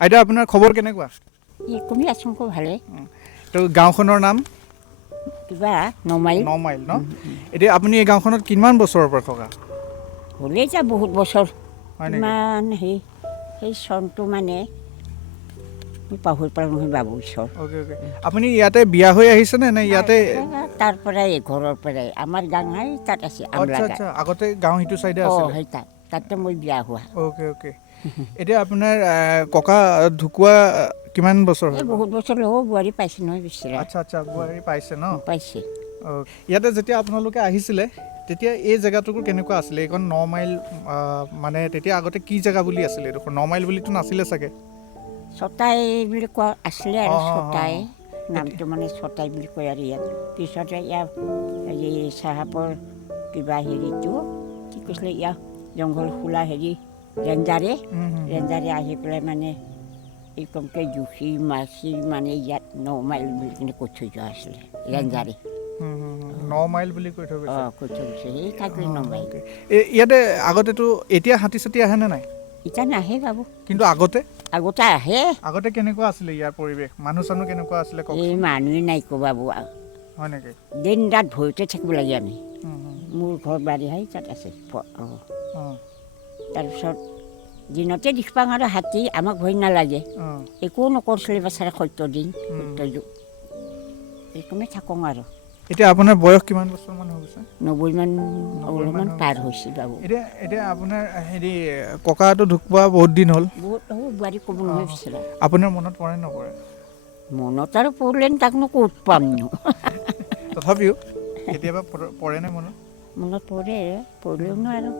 আইতা আপোনাৰ খবৰ কেনেকুৱা? কমি আছোঁ ভালে। তো গাঁওখনৰ নাম কিবা নমাইল ন? এতিয়া আপুনি এই গাঁওখনত কিমান বছৰৰ পৰা থকা? হ'লেই যা বহুত বছৰ। হয় নেকি? ইমান সেই চনটো মানে পাহৰি পালোঁ নহয় বাবু ঈশ্বৰ। অ'কে। আপুনি ইয়াতে বিয়া হৈ আহিছেনে নে ইয়াতে? তাৰ পৰাই ঘৰৰ পৰাই আমাৰ গাঁৱৰ তাত আছে আমলাগাত। আচ্ছা আগতে গাঁও সিটো চাইডে আছিলে? সেই তাতে মই বিয়া হোৱা। অ'কে। এতিয়া আপোনাৰ ককা ঢুকুৱা কিমান বছৰ হ'ল? বহুত বছৰ হ'ল, বোৱাৰী পাইছে নহয় বেচেৰা। আচ্ছা বোৱাৰী পাইছে ন? পাইছে। ইয়াতে যেতিয়া আপোনালোকে আহিছিলে তেতিয়া এই জেগাটুকুৰ কেনেকুৱা আছিলে? এইখন 9 মাইল মানে তেতিয়া আগতে কি জেগা বুলি আছিলে এইডোখৰ? 9 মাইল বুলিতো নাছিলে চাগে? ছটাই বুলি কোৱা আছিলে আৰু ছটাই নামটো মানে ছটাই বুলি কয় আৰু ইয়াত। পিছতে ইয়াৰ এই চাহাবৰ কিবা হেৰিটো কি কৈছিলে ইয়াৰ জংঘল খোলা ৰেঞ্জাৰে আহি পেলাই মানে এই কমকৈ জুখি মাছি মানে ইয়াত 9 মাইল বুলি কিনে কৈ থৈ যোৱা আছিলে ৰেঞ্জাৰে। 9 মাইল বুলি কৈ থৈ গৈছে? কৈ থৈ গৈছে সেই থাকিলে 9 মাইল। ইয়াতে আগতেতো এতিয়া হাতী চাতী আহেনে নাই? এতিয়া নাহে বাবু। কিন্তু আগতে আহে। আগতে কেনেকুৱা আছিলে ইয়াৰ পৰিৱেশ? মানুহ চানুহ কেনেকুৱা আছিলে কওকচোন? এই মানুহে নাই কো বাবু। হয় নেকি? দিন ৰাত ভয়তে থাকিব লাগে আমি। মোৰ ঘৰ বাৰীহাই তাত আছে। তাৰপিছত দিনতে দেখ পাওঁ আৰু হাতী, আমাক ভয় নালাগে। একো নকৰিছিলে বেচাৰা সত্য দিন সত্যযুগ এইকণে থাকোঁ আৰু। এতিয়া আপোনাৰ বয়স কিমান বছৰমান হৈ গৈছে? 90 মান অলপমান পাৰ হৈছে বাবু। এতিয়া আপোনাৰ হেৰি ককাটো ঢুকুৱা বহুত দিন হ'ল? বহুত বোৱাৰী ক'ব নহয় বেচেৰা। আপোনাৰ মনত পৰে নপৰে? মনত আৰু পৰিলে তাকনো ক'ত পামনো। তথাপিও কেতিয়াবা পৰেনে মনত? মনত পৰিলেও আৰু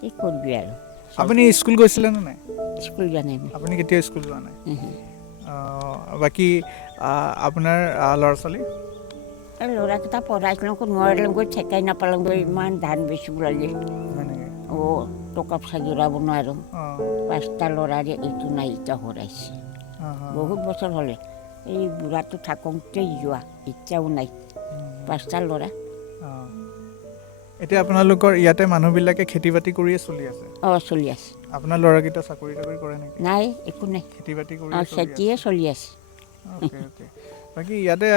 কি কৰিবি আৰু। আপুনি স্কুল গৈছিলে নে নাই? স্কুল যোৱা নাই। আপুনি কেতিয়াও স্কুল যোৱা নাই? বাকী আপোনাৰ ল'ৰা ছোৱালী? ল'ৰাকেইটা পঢ়াইছিলগৈ নোৱাৰিলেগৈ, ঠেকাই নাপালেগৈ, ইমান ধান বেচিব লাগে। টকা পইচা জোৰাব নোৱাৰোঁ। 5টা ল'ৰাৰে এইটো নাই এতিয়া হৰাইছে। বহুত বছৰ হ'লে এই বুঢ়াটো থাকোঁতেই যোৱা, এতিয়াও নাই। 5টা ল'ৰা। এতিয়া আপোনালোকৰ ইয়াতে মানুহবিলাকে খেতি বাতি কৰিয়ে চলি আছে? চলি আছে। আপোনাৰ ল'ৰাকেইটা চাকৰি তাকৰি কৰে নেকি? নাই, একো নাই। খেতি বাতি কৰি খেতিয়ে চলি আছে। অ'কে। বাকী ইয়াতে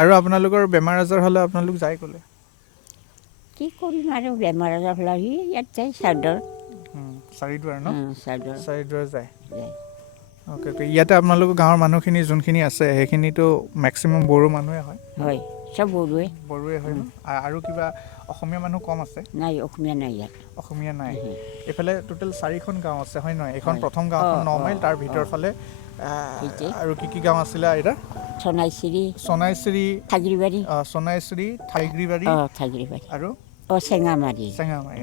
আৰু আপোনালোকৰ বেমাৰ আজাৰ হ'লে আপোনালোক যায় ক'লে? কি কৰিম আৰু বেমাৰ আজাৰ হ'লে ইয়াত যায় চাৰিদুৱাৰ ন? চাৰিদুৱাৰ যায়। অ'কে। ইয়াতে আপোনালোকৰ গাঁৱৰ মানুহখিনি যোনখিনি আছে সেইখিনিতো মেক্সিমাম বড়ো মানুহে হয়? হয়, চব বড়োৱে হয় ন? আৰু কিবা অসমীয়া মানুহ কম আছে? নাই, অসমীয়া নাই ইয়াত। অসমীয়া নাই। এইফালে টোটেল 4খন গাঁও আছে হয় নহয়? এইখন প্ৰথম গাঁওখন 9 মাইল, তাৰ ভিতৰ ফালে আৰু কি গাঁও আছিলে আইতা? চনাইশ্ৰী, ঠাইগ্ৰীবাৰী আৰু চেঙামাৰী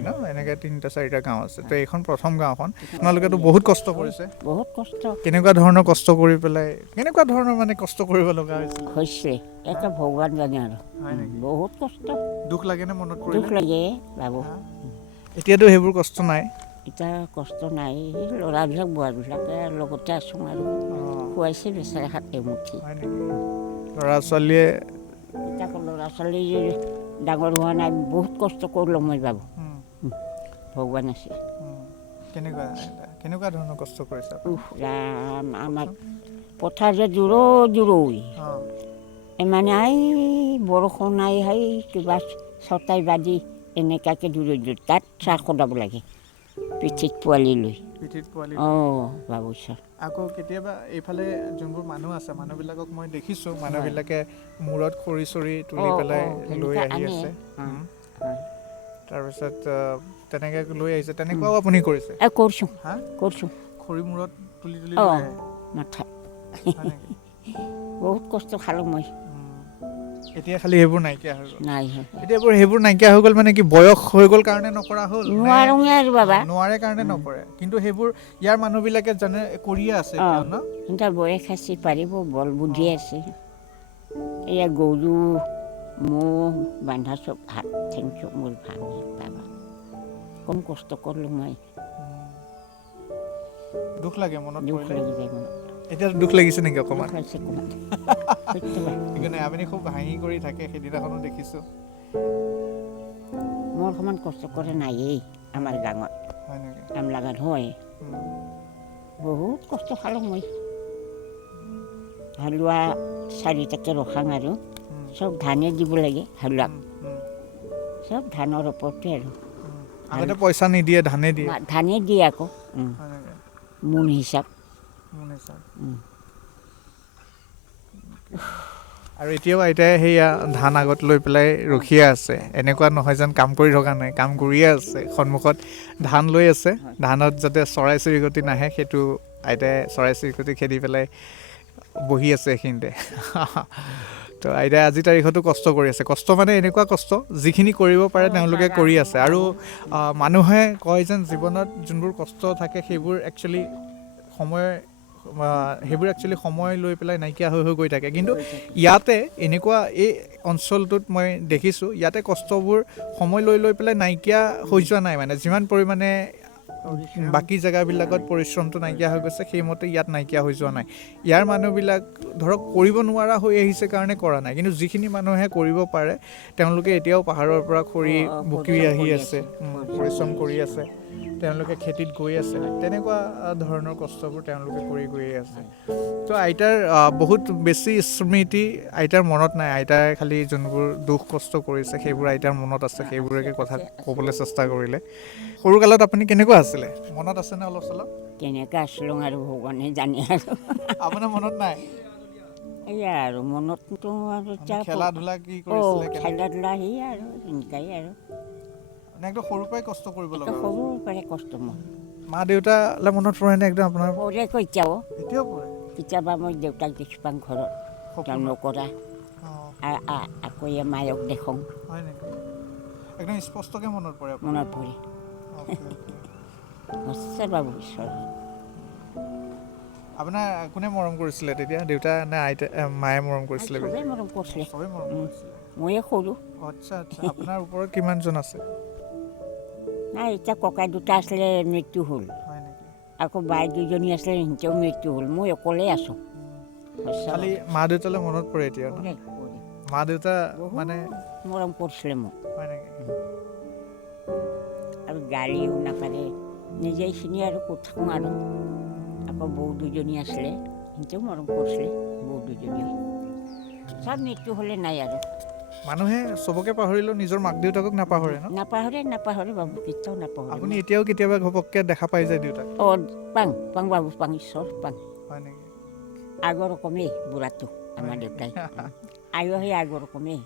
ন? এনেকৈ 3-4টা গাঁও আছে। তো এইখন প্ৰথম গাঁওখন। আপোনালোকেতো বহুত কষ্ট কৰিছে? বহুত কষ্ট। কেনেকুৱা ধৰণৰ কষ্ট কৰি পেলাই কেনেকুৱা ধৰণৰ মানে কষ্ট কৰিব লগা হৈছে এটা ভগৱান জানে আৰু। বহুত কষ্ট। দুখ লাগেনে মনত পৰিলে? দুখ লাগে বাবু। এতিয়াতো সেইবোৰ কষ্ট নাই? এতিয়া কষ্ট নাই। ল'ৰাবিলাক বোৱাৰীবিলাকে লগতে আছোঁ আৰু খুৱাইছে বেচেৰা হাত এমুঠি। ল'ৰা ছোৱালীয়ে এতিয়া ল'ৰা ছোৱালী ডাঙৰ হোৱা নাই, বহুত কষ্ট কৰিলোঁ মই বাবু। ভগৱান আছে। কেনেকুৱা ধৰণৰ কষ্ট কৰিছে? ৰাম, আমাৰ পথাৰ যে দূৰৈ মানে বৰষুণ কিবা ছটাই বাজি এনেকুৱাকৈ দূৰৈ তাত চাহ খদাব লাগে পিঠিত পোৱালি লৈ। বাবু ছাৰ। আকৌ কেতিয়াবা এইফালে যোনবোৰ মানুহ আছে মানুহবিলাকক মই দেখিছোঁ মানুহবিলাকে মূৰত খৰি চৰি তুলি পেলাই লৈ আহি আছে। তাৰপিছত তেনেকৈ লৈ আহিছে, তেনেকুৱাও আপুনি কৰিছে? কৰিছোঁ। খৰি মূৰত তুলি লৈ আহে? মাথা বহুত কষ্ট খালোঁ মই। এতিয়া খালি সেইবোৰ নাইকিয়া হৈ গ'ল? নাই। এতিয়া সেইবোৰ নাইকিয়া হৈ গ'ল মানে কি বয়স হৈ গ'ল কাৰণে নকৰা হ'ল? নোৱাৰে কাৰণে নকৰে, কিন্তু সেইবোৰ ইয়াৰ মানুহবিলাকে জানে কৰিয়ে আছে এতিয়াও ন? সিহঁতৰ বয়স আছে, পাৰিব, বল বুদ্ধি আছে। এয়া গৰু ম'হ বান্ধা চব হাত ঠেং চব মোৰ ভাঙি বাবা। কম কষ্ট কৰিলোঁ মই। দুখ লাগে মনত দুখ পৰিলে? লাগি যায় মনত। এতিয়া দুখ লাগিছে নেকি অকণমান? লাগিছে। আপুনি খুব হাঁহি কৰি থাকে, সেইদিনাখনো দেখিছোঁ। মোৰ সমান কষ্ট কৰা নায়েই আমাৰ গাঁৱত। আমলাগাত হয়। বহুত কষ্ট খালোঁ মই হালোৱা 4টাকে ৰখাং আৰু চব ধানে দিব লাগে হালোৱাক চব ধানৰ ওপৰতে আৰু আগতে পইচা নিদিয়ে ধানে দিয়ে ধানে দিয়ে আকৌ মোন হিচাপ আৰু এতিয়াও আইতাই সেয়া ধান আগত লৈ পেলাই ৰখিয়ে আছে এনেকুৱা নহয় যেন কাম কৰি থকা নাই কাম কৰিয়ে আছে সন্মুখত ধান লৈ আছে ধানত যাতে চৰাই চিৰিকটি নাহে সেইটো আইতাই চৰাই চিৰিকটি খেদি পেলাই বহি আছে এইখিনিতে তো আইতাই আজি তাৰিখতো কষ্ট কৰি আছে কষ্ট মানে এনেকুৱা কষ্ট যিখিনি কৰিব পাৰে তেওঁলোকে কৰি আছে আৰু মানুহে কয় যেন জীৱনত যোনবোৰ কষ্ট থাকে সেইবোৰ একচুৱেলি সময় লৈ পেলাই নাইকিয়া হৈ গৈ থাকে কিন্তু ইয়াতে এনেকুৱা এই অঞ্চলটোত মই দেখিছোঁ ইয়াতে কষ্টবোৰ সময় লৈ পেলাই নাইকিয়া হৈ যোৱা নাই মানে যিমান পৰিমাণে বাকী জেগাবিলাকত পৰিশ্ৰমটো নাইকিয়া হৈ গৈছে সেইমতে ইয়াত নাইকিয়া হৈ যোৱা নাই ইয়াৰ মানুহবিলাক ধৰক কৰিব নোৱাৰা হৈ আহিছে কাৰণে কৰা নাই কিন্তু যিখিনি মানুহে কৰিব পাৰে তেওঁলোকে এতিয়াও পাহাৰৰ পৰা খৰি বুকি আহি আছে পৰিশ্ৰম কৰি আছে তেওঁলোকে খেতিত গৈ আছে তেনেকুৱা ধৰণৰ কষ্টবোৰ তেওঁলোকে কৰি গৈয়ে আছে তো আইতাৰ বহুত বেছি স্মৃতি আইতাৰ মনত নাই আইতাই খালি যোনবোৰ দুখ কষ্ট কৰিছে সেইবোৰ আইতাৰ মনত আছে সেইবোৰকে কথা ক'বলৈ চেষ্টা কৰিলে সৰুকালত আপুনি কেনেকুৱা আছিলে মনত আছেনে অলপ চলপ কেনেকৈ আছিলোঁ আৰু ভগৱানে জানে আৰু আপোনাৰ মনত নাই এয়া আৰু মনততো আৰু খেলা ধূলা কি কৰিছিলে খেলা ধূলা সেয়া আৰু এনেকুৱাই আৰু একদম সৰুৰ পৰাই কষ্ট কৰিব লগা সৰুৰ পৰাই কষ্ট মই মা দেউতালৈ মনত পৰেনে একদম আপোনাৰ পৰে এতিয়াও পৰে কেতিয়াবা মই দেউতাক দেখি পাওঁ ঘৰত তেওঁ নকৰা আকৌ এই মায়ক দেখোঁ হয় নেকি একদম স্পষ্টকৈ মনত পৰে সঁচা বাবু ঈশ্বৰ আপোনাৰ কোনে মৰম কৰিছিলে তেতিয়া দেউতা নে আইতা মায়ে মৰম কৰিছিলে চবেই মৰম কৰিছিলে ময়ে সৰু আচ্ছা আপোনাৰ ওপৰত কিমানজন আছে নাই এতিয়া ককাই দুটা আছিলে মৃত্যু হ'ল আকৌ বাই দুজনী আছিলে সিহঁতেও মৃত্যু হ'ল মই অকলেই আছোঁ খালি মা দেউতালৈ মনত পৰে এতিয়া মা দেউতা মানে মৰম কৰিছিলে মোক হয় নেকি আৰু গালিও নাপাৰে নিজেই চিনি আৰু ক'ত থাকোঁ আৰু আকৌ বৌ দুজনী আছিলে সিহঁতেও মৰম কৰিছিলে বৌ দুজনীও চব মৃত্যু হ'লে নাই আৰু মানুহে চবকে পাহৰিলেও নিজৰ মাক দেউতাকক নাপাহৰে ন নাপাহৰে বাবু কেতিয়াও নাপাহৰে আপুনি এতিয়াও কেতিয়াবা ঘপককৈ দেখা পাই যায় দেউতাক পাং বাবু পাং ঈশ্বৰ পাং হয় নেকি আগৰ ৰকমেই বুঢ়াটো আমাৰ দেউতাই সেই আগৰ ৰকমেই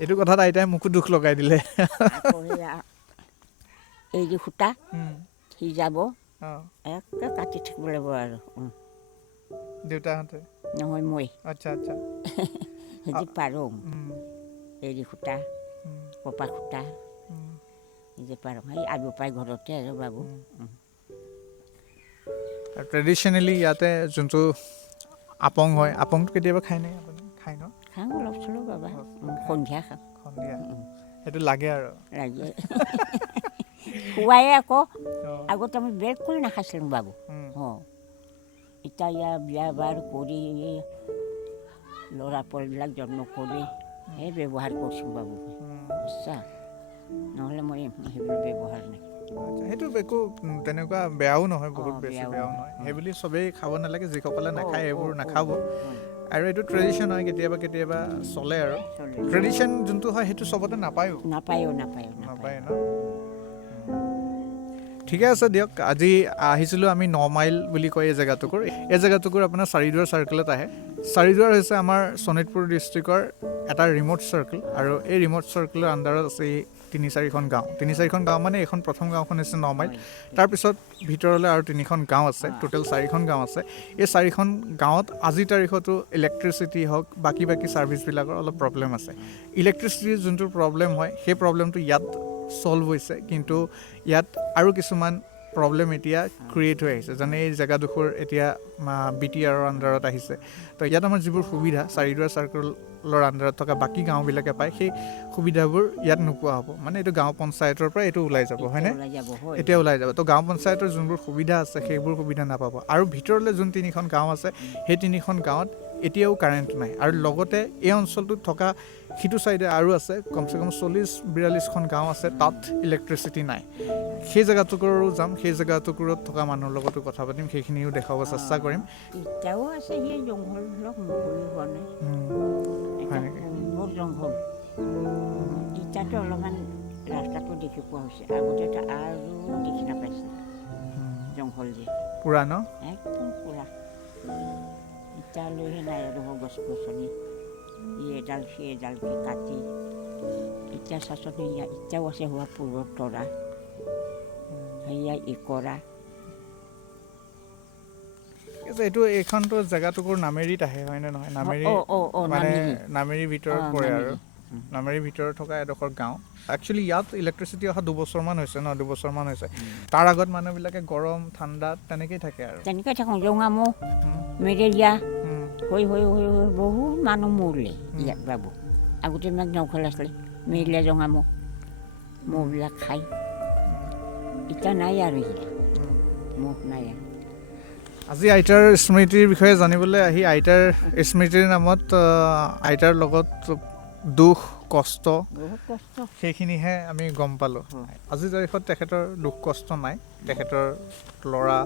এইটো কথাত আইতাই মোকো দুখ লগাই দিলে এই যে সূতা সি যাব একে কাটি থাকিব লাগিব আৰু দেউতাহঁতে নহয় মই আচ্ছা সেই পাৰোঁ এৰী সূতা কপা সূতা যে পাৰোঁ সেই আগৰ পৰাই ঘৰতে আৰু বাবু আৰু ট্ৰেডিশ্যনেলি ইয়াতে যোনটো আপং হয় আপংটো কেতিয়াবা খায় নাই আপুনি খায় ন খাওঁ অলপ চলপ বাবা সন্ধিয়া খাওঁ সেইটো লাগে আৰু লাগে খুৱাই আকৌ আগতে আমি বিলকুল নাখাইছিলোঁ বাবু এতিয়া ইয়াৰ বিয়া বাৰ কৰি ল'ৰা পোৱালিবিলাক জন্ম কৰি সেই ব্যৱহাৰ কৰিছোঁ বাবু সঁচা নহ'লে মই সেইবোৰ ব্যৱহাৰ নাই সেইটো একো তেনেকুৱা বেয়াও নহয় বহুত বেছি বেয়াও নহয় সেইবুলি চবেই খাব নালাগে যিসকলে নাখায় সেইবোৰ নাখাব আৰু এইটো ট্ৰেডিশ্যন হয় কেতিয়াবা চলে আৰু ট্ৰেডিশ্যন যোনটো হয় সেইটো চবতে নাপায়ো ন ঠিকে আছে দিয়ক আজি আহিছিলোঁ আমি 9 মাইল বুলি কয় এই জেগাটুকুৰ আপোনাৰ চাৰিদুৱাৰ চাৰ্কেলত আহে চাৰিদুৱাৰ হৈছে আমাৰ শোণিতপুৰ ডিষ্ট্ৰিক্টৰ এটা ৰিম'ট চাৰ্কেল আৰু এই ৰিম'ট চাৰ্কেলৰ আণ্ডাৰত আছে 3-4খন গাঁও মানে এইখন প্ৰথম গাঁওখন হৈছে 9 মাইল তাৰপিছত ভিতৰলৈ আৰু 3খন গাঁও আছে টোটেল 4খন গাঁও আছে এই 4খন গাঁৱত আজিৰ তাৰিখতো ইলেক্ট্ৰিচিটি হওক বাকী ছাৰ্ভিচবিলাকৰ অলপ প্ৰব্লেম আছে ইলেক্ট্ৰিচিটিৰ যোনটো প্ৰব্লেম হয় সেই প্ৰব্লেমটো ইয়াত ছল্ভ হৈছে কিন্তু ইয়াত আৰু কিছুমান প্ৰব্লেম এতিয়া ক্ৰিয়েট হৈ আহিছে যেনে এই জেগাডোখৰ এতিয়া BTRৰ আণ্ডাৰত আহিছে তো ইয়াত আমাৰ যিবোৰ সুবিধা চাৰিদুৱাৰ চাৰ্কেলৰ আণ্ডাৰত থকা বাকী গাঁওবিলাকে পায় সেই সুবিধাবোৰ ইয়াত নোপোৱা হ'ব মানে এইটো গাঁও পঞ্চায়তৰ পৰা এইটো ওলাই যাব হয়নে এতিয়া ওলাই যাব তো গাঁও পঞ্চায়তৰ যোনবোৰ সুবিধা আছে সেইবোৰ সুবিধা নাপাব আৰু ভিতৰলৈ যোন 3খন গাঁও আছে সেই 3খন গাঁৱত এতিয়াও কাৰেণ্ট নাই আৰু লগতে এই অঞ্চলটোত থকা সিটো চাইডে আৰু আছে কমচে কম 40-42খন গাঁও আছে তাত ইলেক্ট্ৰিচিটি নাই সেই জেগাটুকুৰো যাম সেই জেগাটুকুৰত থকা মানুহৰ লগতো কথা পাতিম সেইখিনিও দেখাব চেষ্টা কৰিম এতিয়াও আছে সেই জংঘলবিলাক মুকলি হোৱা নাই হয় নেকি বৰ জংঘল এতিয়াতো অলপমান ৰাস্তাটো দেখি পোৱা হৈছে আগতেতো আৰু দেখি নাপাইছে জংঘল যে পুৰা ন একদম পুৰা এতিয়ালৈহে নাই আৰু গছ গছনি এডাল সেই এডালকে কাটি এতিয়া চাচোন এতিয়াও আছে হোৱা পূৰ্বৰ তৰা সেয়া ইকৰা এইটো এইখনতো জেগাটুকুৰ নামেৰিত আহে হয়নে নহয় নামেৰি মানে নামেৰিৰ ভিতৰত পৰে আৰু নামেৰিৰ ভিতৰত থকা এডোখৰ গাঁও একচুৱেলি ইয়াত ইলেক্ট্ৰিচিটি অহা 2 বছৰমান হৈছে ন 2 বছৰমান হৈছে তাৰ আগত মানুহবিলাকে গৰম ঠাণ্ডা তেনেকেই থাকে আৰু তেনেকৈ থাকোঁ জঙামু মেলেৰিয়া হৈ হৈ হৈ হৈ বহুত মানুহ মৰিলে ইয়াত বাবু আগতে ইমান জংঘল আছিলে মেলেৰিয়া জঙামু মহবিলাক খাই এতিয়া নাই আৰু এতিয়া মহ নাই আৰু আজি আইতাৰ স্মৃতিৰ বিষয়ে জানিবলৈ আহি আইতাৰ স্মৃতিৰ নামত আইতাৰ লগত দুখ কষ্ট সেইখিনিহে আমি গম পালোঁ আজিৰ তাৰিখত তেখেতৰ দুখ কষ্ট নাই তেখেতৰ ল'ৰা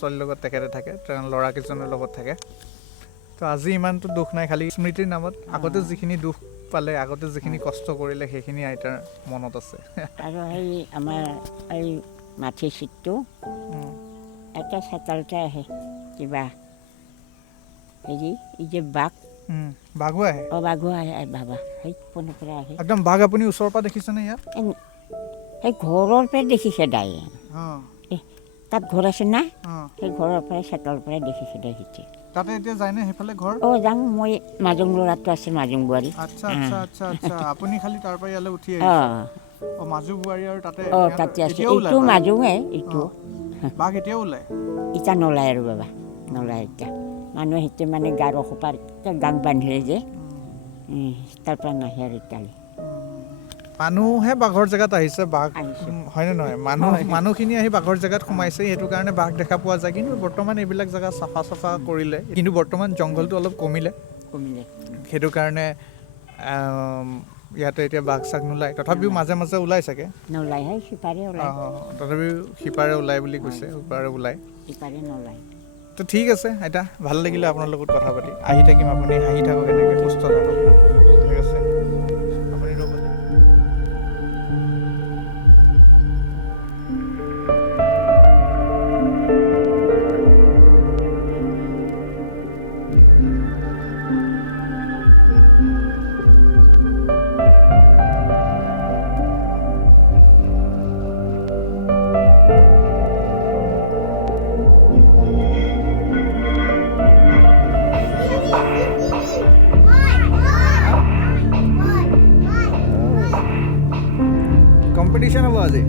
ছোৱালীৰ লগত তেখেতে থাকে তেওঁ ল'ৰাকেইজনৰ লগত থাকে তো আজি ইমানটো দুখ নাই খালি স্মৃতিৰ নামত আগতে যিখিনি দুখ পালে আগতে যিখিনি কষ্ট কৰিলে সেইখিনি আইতাৰ মনত আছে আৰু সেই আমাৰ এই মাটি চিটটো এটা চেতালতে আহে কিবা হেৰি এই যে বাঘো আহে বাঘো আহে বাবা সেই কোনৰ পৰা আহে একদম বাঘ আপুনি ওচৰৰ পৰা দেখিছেনে ইয়াত সেই ঘৰৰ পৰা দেখিছে দাই তাত ঘৰ আছে না সেই ঘৰৰ পৰাই চেতালৰ পৰাই দেখিছে দাই সিহঁতে তাতে এতিয়া যায়নে সেইফালে ঘৰ যাওঁ মই মাজং ল'ৰাটো আছে মাজং বোৱাৰী আচ্ছা আচ্ছা আচ্ছা আচ্ছা আপুনি খালি তাৰ পৰা ইয়ালৈ উঠি আহিছে মাজু বোৱাৰী আৰু তাতে আছে এইটো মাজুঙে এইটো বাঘ এতিয়াও ওলায় এতিয়া নোলায় আৰু বাবা নোলায় এতিয়া মানুহে সিহঁতে মানে গাৰ সোপাৰ গাং বান্ধিলে যে তাৰ পৰা নাহে আৰু এতিয়ালৈ মানুহে বাঘৰ জেগাত আহিছে বাঘ হয়নে নহয় মানুহখিনি আহি বাঘৰ জেগাত সোমাইছে সেইটো কাৰণে বাঘ দেখা পোৱা যায় কিন্তু বৰ্তমান এইবিলাক জেগা চাফা কৰিলে কিন্তু বৰ্তমান জংঘলটো অলপ কমিলে সেইটো কাৰণে ইয়াতে এতিয়া বাঘ চাঘ নোলায় তথাপিও মাজে মাজে ওলাই চাগে নোলায় সিপাৰে ওলায় তথাপিও সিপাৰে ওলাই বুলি কৈছে সিপাৰে ওলাই সিপাৰে নোলায় তো ঠিক আছে আইতা ভাল লাগিলে আপোনাৰ লগত কথা পাতি আহি থাকিম আপুনি হাঁহি থাকক এনেকৈ সুস্থ থাকক ঠিক আছে আপুনি ৰ'ব কম্পিটিশ্যন হ'ব আজি